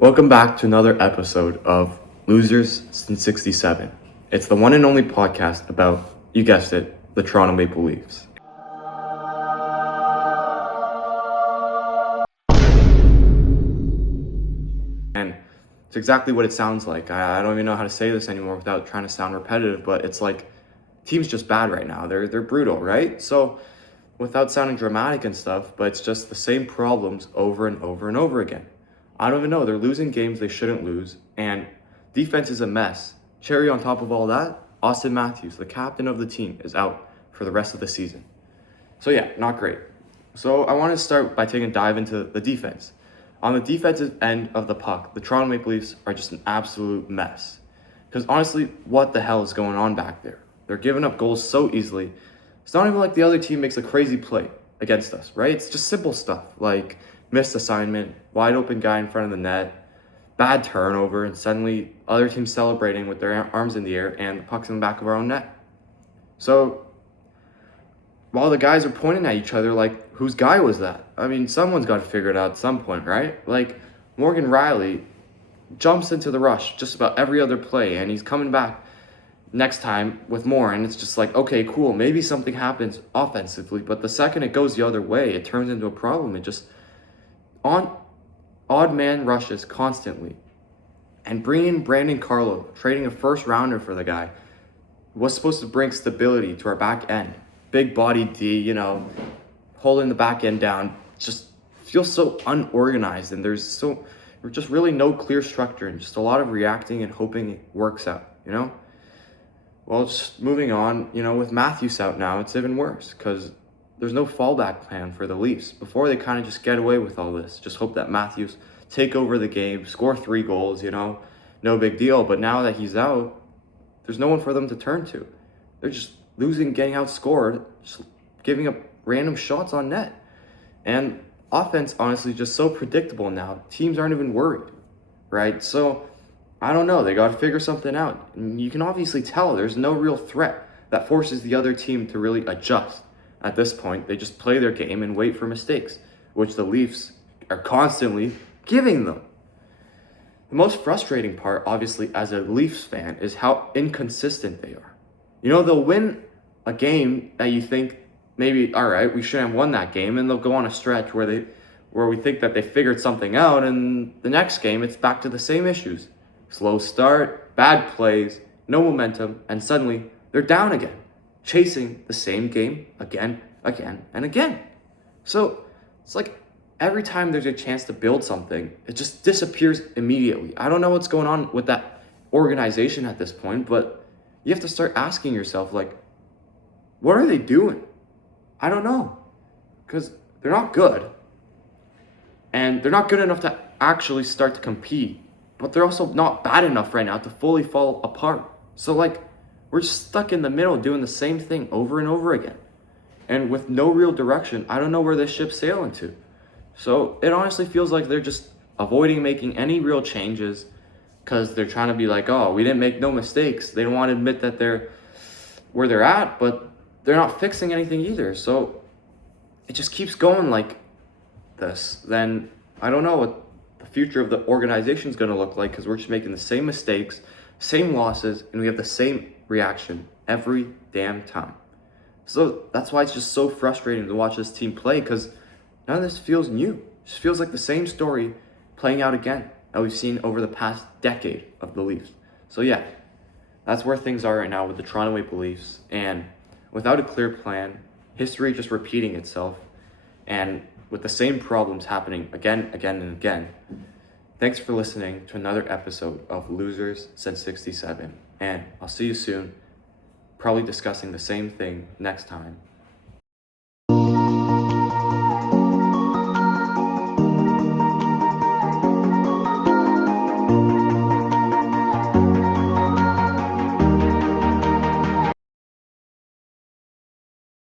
Welcome back to another episode of Losers Since 67. It's the one and only podcast about, you guessed it, the Toronto Maple Leafs. And it's exactly what it sounds like. I don't even know how to say this anymore without trying to sound repetitive, but it's like, team's just bad right now. They're brutal, right? So, without sounding dramatic and stuff, but it's just the same problems over and over and over again. I don't even know. They're losing games they shouldn't lose, and defense is a mess. Cherry on top of all that, Austin Matthews, the captain of the team, is out for the rest of the season. So yeah, not great. So I want to start by taking a dive into the defense. On the defensive end of the puck, the Toronto Maple Leafs are just an absolute mess. Because honestly, what the hell is going on back there? They're giving up goals so easily. It's not even like the other team makes a crazy play against us, right? It's just simple stuff like missed assignment, wide open guy in front of the net, bad turnover, and suddenly other teams celebrating with their arms in the air and the puck's in the back of our own net. So while the guys are pointing at each other like, whose guy was that? I mean, someone's got to figure it out at some point, right? Like Morgan Rielly jumps into the rush just about every other play, and he's coming back next time with more, and it's just like, okay, cool, maybe something happens offensively, but the second it goes the other way, it turns into a problem. It just on odd man rushes constantly, and bringing in Brandon Carlo, trading a first rounder for the guy, was supposed to bring stability to our back end. Big body D, holding the back end down, just feels so unorganized, and there's just really no clear structure, and just a lot of reacting and hoping it works out, Well, just moving on, with Matthews out now, it's even worse because there's no fallback plan for the Leafs. Before, they kind of just get away with all this. Just hope that Matthews take over the game, score 3 goals, no big deal. But now that he's out, there's no one for them to turn to. They're just losing, getting outscored, just giving up random shots on net. And offense, honestly, just so predictable now. Teams aren't even worried, right? So I don't know. They got to figure something out. And you can obviously tell there's no real threat that forces the other team to really adjust. At this point, they just play their game and wait for mistakes, which the Leafs are constantly giving them. The most frustrating part, obviously, as a Leafs fan, is how inconsistent they are. They'll win a game that you think maybe, all right, we shouldn't have won that game, and they'll go on a stretch where we think that they figured something out, and the next game, it's back to the same issues. Slow start, bad plays, no momentum, and suddenly they're down again, chasing the same game again, and again. So it's like every time there's a chance to build something, it just disappears immediately. I don't know what's going on with that organization at this point, but you have to start asking yourself, like, what are they doing? I don't know, because they're not good, and they're not good enough to actually start to compete, but they're also not bad enough right now to fully fall apart. So, we're just stuck in the middle doing the same thing over and over again. And with no real direction, I don't know where this ship's sailing to. So it honestly feels like they're just avoiding making any real changes because they're trying to be like, oh, we didn't make no mistakes. They don't want to admit that they're where they're at, but they're not fixing anything either. So it just keeps going like this. Then I don't know what the future of the organization is going to look like because we're just making the same mistakes, same losses, and we have the same reaction every damn time. So that's why it's just so frustrating to watch this team play because none of this feels new. It just feels like the same story playing out again that we've seen over the past decade of the Leafs. So yeah, that's where things are right now with the Toronto Maple Leafs. And without a clear plan, history just repeating itself, and with the same problems happening again, and again. Thanks for listening to another episode of Losers Since 67. And I'll see you soon, probably discussing the same thing next time